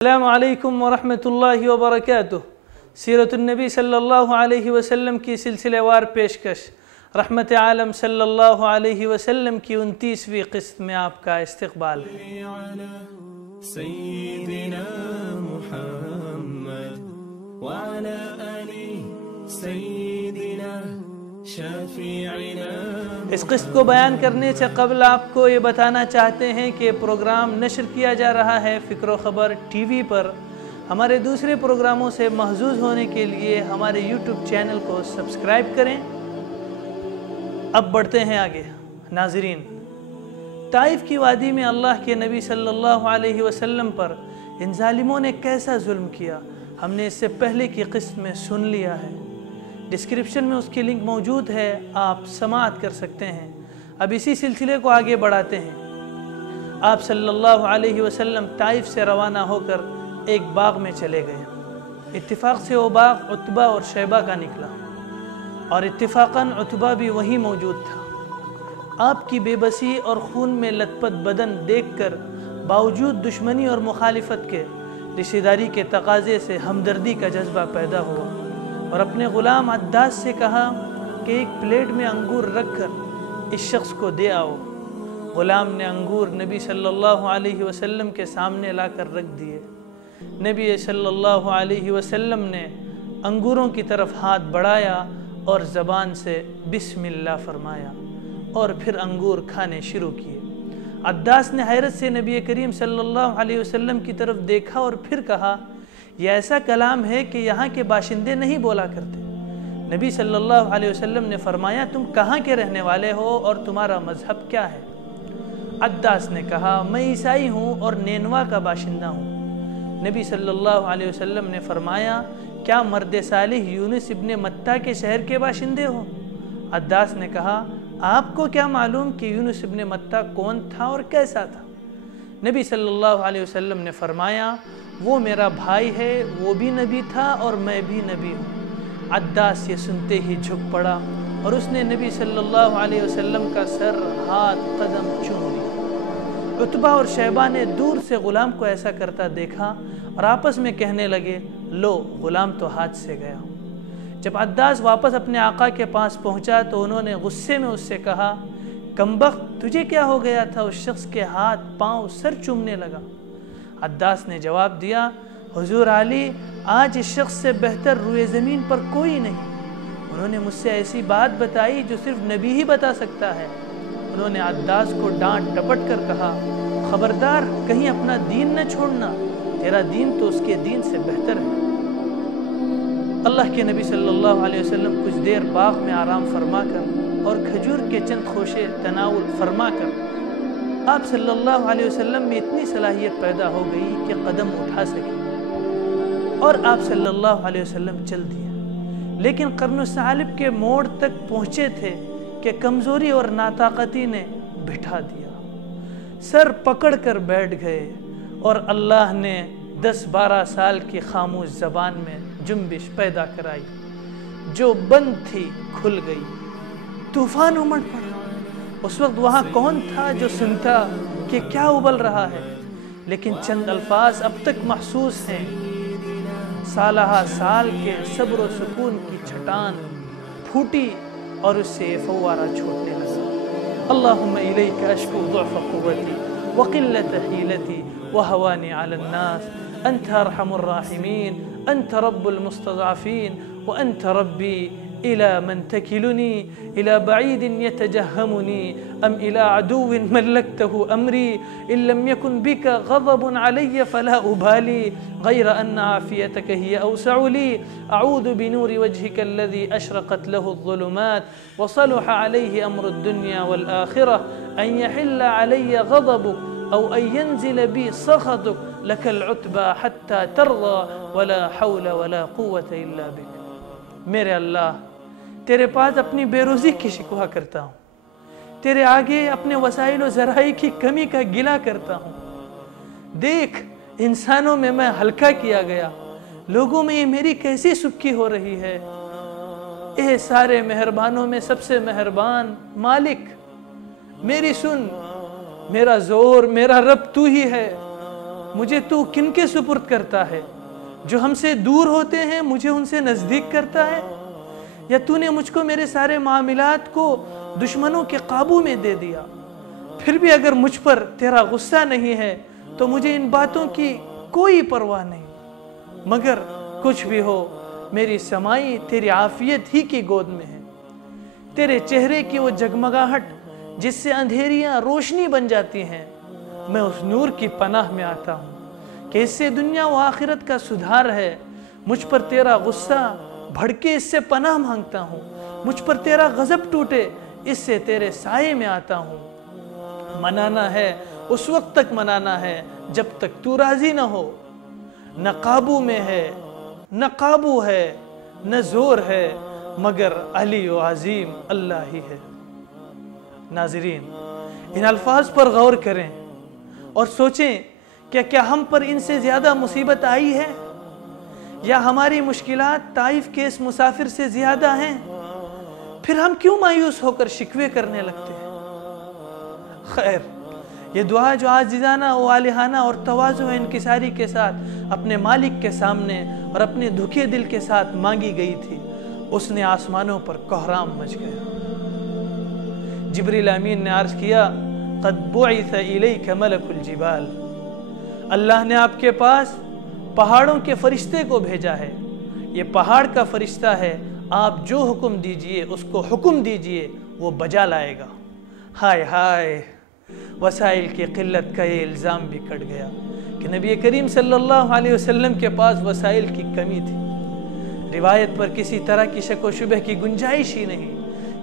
السلام علیکم ورحمۃ اللہ وبرکاتہ۔ سیرت النبی صلی اللہ علیہ وسلم کی سلسلے وار پیشکش رحمت عالم صلی اللہ علیہ وسلم کی 29ویں قسط میں آپ کا استقبال ہے۔ سیدنا محمد وعلى آل سیدنا شفیعنا۔ اس قسط کو بیان کرنے سے قبل آپ کو یہ بتانا چاہتے ہیں کہ پروگرام نشر کیا جا رہا ہے فکر و خبر ٹی وی پر۔ ہمارے دوسرے پروگراموں سے محظوظ ہونے کے لیے ہمارے یوٹیوب چینل کو سبسکرائب کریں۔ اب بڑھتے ہیں آگے۔ ناظرین، طائف کی وادی میں اللہ کے نبی صلی اللہ علیہ وسلم پر ان ظالموں نے کیسا ظلم کیا، ہم نے اس سے پہلے کی قسط میں سن لیا ہے۔ ڈسکرپشن میں اس کی لنک موجود ہے، آپ سماعت کر سکتے ہیں۔ اب اسی سلسلے کو آگے بڑھاتے ہیں۔ آپ صلی اللہ علیہ وسلم طائف سے روانہ ہو کر ایک باغ میں چلے گئے۔ اتفاق سے وہ باغ عتبہ اور شیبہ کا نکلا، اور اتفاقاً عتبہ بھی وہیں موجود تھا۔ آپ کی بے بسی اور خون میں لت پت بدن دیکھ کر باوجود دشمنی اور مخالفت کے رشتہ داری کے تقاضے سے ہمدردی کا جذبہ پیدا ہوا، اور اپنے غلام عداس سے کہا کہ ایک پلیٹ میں انگور رکھ کر اس شخص کو دے آؤ۔ غلام نے انگور نبی صلی اللہ علیہ وسلم کے سامنے لا کر رکھ دیے۔ نبی صلی اللہ علیہ وسلم نے انگوروں کی طرف ہاتھ بڑھایا اور زبان سے بسم اللہ فرمایا، اور پھر انگور کھانے شروع کیے۔ عداس نے حیرت سے نبی کریم صلی اللہ علیہ وسلم کی طرف دیکھا اور پھر کہا، یہ ایسا کلام ہے کہ یہاں کے باشندے نہیں بولا کرتے۔ نبی صلی اللہ علیہ وسلم نے فرمایا، تم کہاں کے رہنے والے ہو اور تمہارا مذہب کیا ہے؟ عداس نے کہا، میں عیسائی ہوں اور نینوا کا باشندہ ہوں۔ نبی صلی اللہ علیہ وسلم نے فرمایا، کیا مرد صالح یونس ابن متہ کے شہر کے باشندے ہو؟ عداس نے کہا، آپ کو کیا معلوم کہ یونس ابن متہ کون تھا اور کیسا تھا؟ نبی صلی اللہ علیہ وسلم نے فرمایا، وہ میرا بھائی ہے، وہ بھی نبی تھا اور میں بھی نبی ہوں۔ عداس یہ سنتے ہی جھک پڑا اور اس نے نبی صلی اللہ علیہ وسلم کا سر، ہاتھ، قدم چوم لیا۔ عتبہ اور شیبہ نے دور سے غلام کو ایسا کرتا دیکھا اور آپس میں کہنے لگے، لو غلام تو ہاتھ سے گیا۔ جب عداس واپس اپنے آقا کے پاس پہنچا تو انہوں نے غصے میں اس سے کہا، کمبخت، تجھے کیا ہو گیا تھا؟ اس شخص کے ہاتھ، پاؤں، سر چومنے لگا۔ عداس نے جواب دیا، حضور علی، آج اس شخص سے بہتر روئے زمین پر کوئی نہیں۔ انہوں نے مجھ سے ایسی بات بتائی جو صرف نبی ہی بتا سکتا ہے۔ انہوں نے عداس کو ڈانٹ ڈپٹ کر کہا، خبردار، کہیں اپنا دین نہ چھوڑنا، تیرا دین تو اس کے دین سے بہتر ہے۔ اللہ کے نبی صلی اللہ علیہ وسلم کچھ دیر باغ میں آرام فرما کر اور کھجور کے چند خوشے تناول فرما کر آپ صلی اللہ علیہ وسلم میں اتنی صلاحیت پیدا ہو گئی کہ قدم اٹھا سکے، اور آپ صلی اللہ علیہ وسلم چل دیے، لیکن قرن الثعالب کے موڑ تک پہنچے تھے کہ کمزوری اور ناطاقتی نے بٹھا دیا۔ سر پکڑ کر بیٹھ گئے اور اللہ نے 10-12 سال کی خاموش زبان میں جنبش پیدا کرائی، جو بند تھی کھل گئی۔ طوفان امڑ پڑا۔ اس وقت وہاں کون تھا جو سنتا کہ کیا ابل رہا ہے؟ لیکن چند الفاظ اب تک محسوس ہیں۔ سالہ سال کے صبر و سکون کی چھٹان پھوٹی اور اس سے فوارہ چھوٹنے لگا۔ اللہم الیک اشکو ضعف قوتی وقلت حیلتی وہوانی علی الناس، انت ارحم الراحمین، انت رب المستضعفین، وانت ربی إلى من تكلني، إلى بعيد يتجهمني، أم إلى عدو ملكته أمري؟ إن لم يكن بك غضب علي فلا أبالي، غير أن عافيتك هي أوسع لي. أعوذ بنور وجهك الذي أشرقت له الظلمات وصلح عليه أمر الدنيا والآخرة أن يحل علي غضبك أو أن ينزل بي سخطك، لك العتبى حتى ترضى ولا حول ولا قوة إلا بك۔ میرے اللہ، تیرے پاس اپنی بے روزی کی شکوہ کرتا ہوں، تیرے آگے اپنے وسائل و ذرائع کی کمی کا گلہ کرتا ہوں۔ دیکھ، انسانوں میں ہلکا کیا گیا، لوگوں میں یہ میری کیسی سبکی ہو رہی ہے۔ اے سارے مہربانوں میں سب سے مہربان مالک، میری سن، میرا زور، میرا رب تو ہی ہے۔ مجھے تو کن کے سپرد کرتا ہے؟ جو ہم سے دور ہوتے ہیں مجھے ان سے نزدیک کرتا ہے؟ یا تو نے مجھ کو میرے سارے معاملات کو دشمنوں کے قابو میں دے دیا؟ پھر بھی اگر مجھ پر تیرا غصہ نہیں ہے تو مجھے ان باتوں کی کوئی پرواہ نہیں، مگر کچھ بھی ہو میری سمائی تیری عافیت ہی کی گود میں ہے۔ تیرے چہرے کی وہ جگمگاہٹ جس سے اندھیریاں روشنی بن جاتی ہیں، میں اس نور کی پناہ میں آتا ہوں کہ اس سے دنیا و آخرت کا سدھار ہے۔ مجھ پر تیرا غصہ بھڑکے اس سے پناہ مانگتا ہوں، مجھ پر تیرا غضب ٹوٹے اس سے تیرے سائے میں آتا ہوں۔ منانا ہے اس وقت تک منانا ہے جب تک تو راضی نہ ہو۔ نہ قابو میں ہے نہ قابو ہے نہ زور ہے، مگر علی و عظیم اللہ ہی ہے۔ ناظرین، ان الفاظ پر غور کریں اور سوچیں کہ کیا ہم پر ان سے زیادہ مصیبت آئی ہے، یا ہماری مشکلات طائف کے اس مسافر سے زیادہ ہیں؟ پھر ہم کیوں مایوس ہو کر شکوے کرنے لگتے ہیں؟ خیر، یہ دعا جو عاجزانہ و والہانہ اور تواضع و انکساری کے ساتھ اپنے مالک کے سامنے اور اپنے دھکے دل کے ساتھ مانگی گئی تھی، اس نے آسمانوں پر کوہرام مچ گیا۔ جبریل امین نے عرض کیا، قد بعث الیک ملک الجبال، اللہ نے آپ کے پاس پہاڑوں کے فرشتے کو بھیجا ہے۔ یہ پہاڑ کا فرشتہ ہے، آپ جو حکم دیجئے اس کو حکم دیجئے، وہ بجا لائے گا۔ ہائے ہائے، وسائل کی قلت کا یہ الزام بھی کٹ گیا کہ نبی کریم صلی اللہ علیہ وسلم کے پاس وسائل کی کمی تھی۔ روایت پر کسی طرح کی شک و شبہ کی گنجائش ہی نہیں،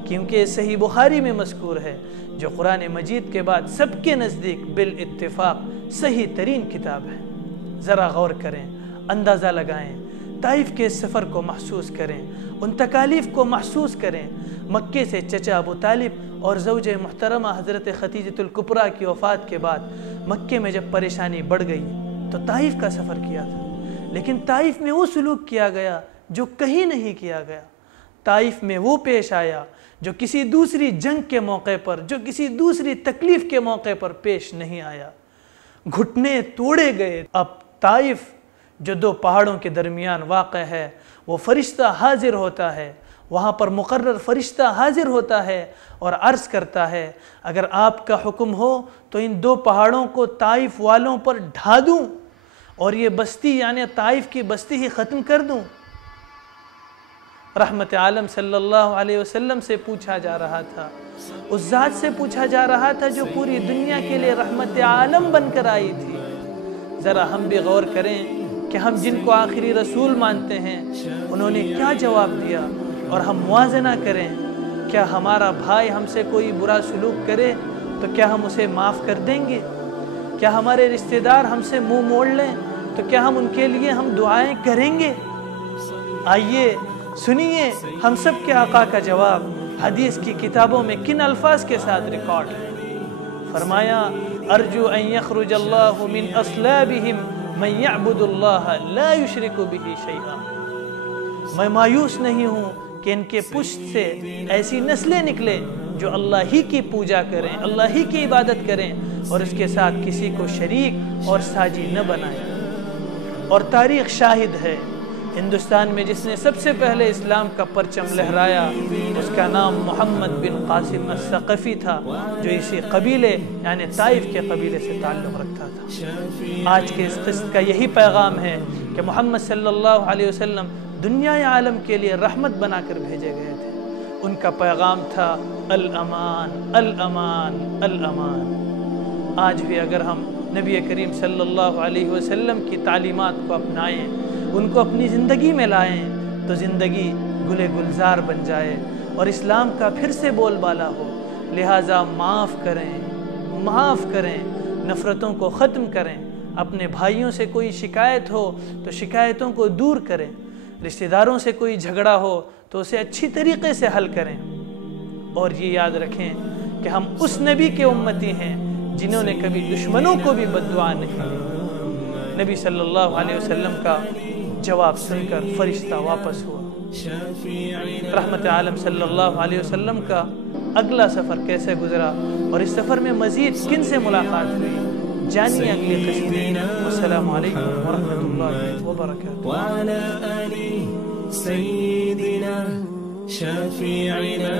کیونکہ صحیح بخاری میں مذکور ہے، جو قرآن مجید کے بعد سب کے نزدیک بالاتفاق صحیح ترین کتاب ہے۔ ذرا غور کریں، اندازہ لگائیں، طائف کے اس سفر کو محسوس کریں، ان تکالیف کو محسوس کریں۔ مکے سے چچا ابو طالب اور زوجہ محترمہ حضرت خدیجہ الکبریٰ کی وفات کے بعد مکے میں جب پریشانی بڑھ گئی تو طائف کا سفر کیا تھا، لیکن طائف میں وہ سلوک کیا گیا جو کہیں نہیں کیا گیا۔ طائف میں وہ پیش آیا جو کسی دوسری جنگ کے موقع پر، جو کسی دوسری تکلیف کے موقع پر پیش نہیں آیا۔ گھٹنے توڑے گئے۔ اب طائف جو دو پہاڑوں کے درمیان واقع ہے، وہ فرشتہ حاضر ہوتا ہے، وہاں پر مقرر فرشتہ حاضر ہوتا ہے اور عرض کرتا ہے، اگر آپ کا حکم ہو تو ان دو پہاڑوں کو طائف والوں پر ڈھا دوں اور یہ بستی یعنی طائف کی بستی ہی ختم کر دوں۔ رحمت عالم صلی اللہ علیہ وسلم سے پوچھا جا رہا تھا، اس ذات سے پوچھا جا رہا تھا جو پوری دنیا کے لیے رحمت عالم بن کر آئی تھی۔ ذرا ہم بھی غور کریں کہ ہم جن کو آخری رسول مانتے ہیں انہوں نے کیا جواب دیا، اور ہم موازنہ کریں، کیا ہمارا بھائی ہم سے کوئی برا سلوک کرے تو کیا ہم اسے معاف کر دیں گے؟ کیا ہمارے رشتہ دار ہم سے منہ موڑ لیں تو کیا ہم ان کے لیے ہم دعائیں کریں گے؟ آئیے سنیے ہم سب کے آقا کا جواب حدیث کی کتابوں میں کن الفاظ کے ساتھ ریکارڈ ہے۔ فرمایا، ارجو ان یخرج اللہ من اصلابہم من یعبد اللہ لا یشرک بہ شیئا، میں مایوس نہیں ہوں کہ ان کے پشت سے ایسی نسلیں نکلیں جو اللہ ہی کی پوجا کریں، اللہ ہی کی عبادت کریں اور اس کے ساتھ کسی کو شریک اور ساجی نہ بنائیں۔ اور تاریخ شاہد ہے، ہندوستان میں جس نے سب سے پہلے اسلام کا پرچم لہرایا اس کا نام محمد بن قاسم الثقفی تھا، جو اسی قبیلے یعنی طائف کے قبیلے سے تعلق رکھتا تھا۔ آج کے اس قسط کا یہی پیغام ہے کہ محمد صلی اللہ علیہ وسلم دنیا عالم کے لیے رحمت بنا کر بھیجے گئے تھے۔ ان کا پیغام تھا الامان الامان الامان۔ آج بھی اگر ہم نبی کریم صلی اللہ علیہ وسلم کی تعلیمات کو اپنائیں، ان کو اپنی زندگی میں لائیں تو زندگی گل گلزار بن جائے اور اسلام کا پھر سے بول بالا ہو۔ لہٰذا معاف کریں، نفرتوں کو ختم کریں، اپنے بھائیوں سے کوئی شکایت ہو تو شکایتوں کو دور کریں، رشتہ داروں سے کوئی جھگڑا ہو تو اسے اچھی طریقے سے حل کریں، اور یہ یاد رکھیں کہ ہم اس نبی کے امتی ہیں جنہوں نے کبھی دشمنوں کو بھی بد دعا نہیں دی۔ نبی صلی اللہ علیہ وسلم کا جواب سن کر فرشتہ واپس ہوا۔ رحمت عالم صلی اللہ علیہ وسلم کا اگلا سفر کیسے گزرا اور اس سفر میں مزید کن سے ملاقات ہوئی، جانیے اگلی قسط میں. والسلام علیکم ورحمۃ اللہ وبرکاتہ. وعلى آل سيدنا شفيعنا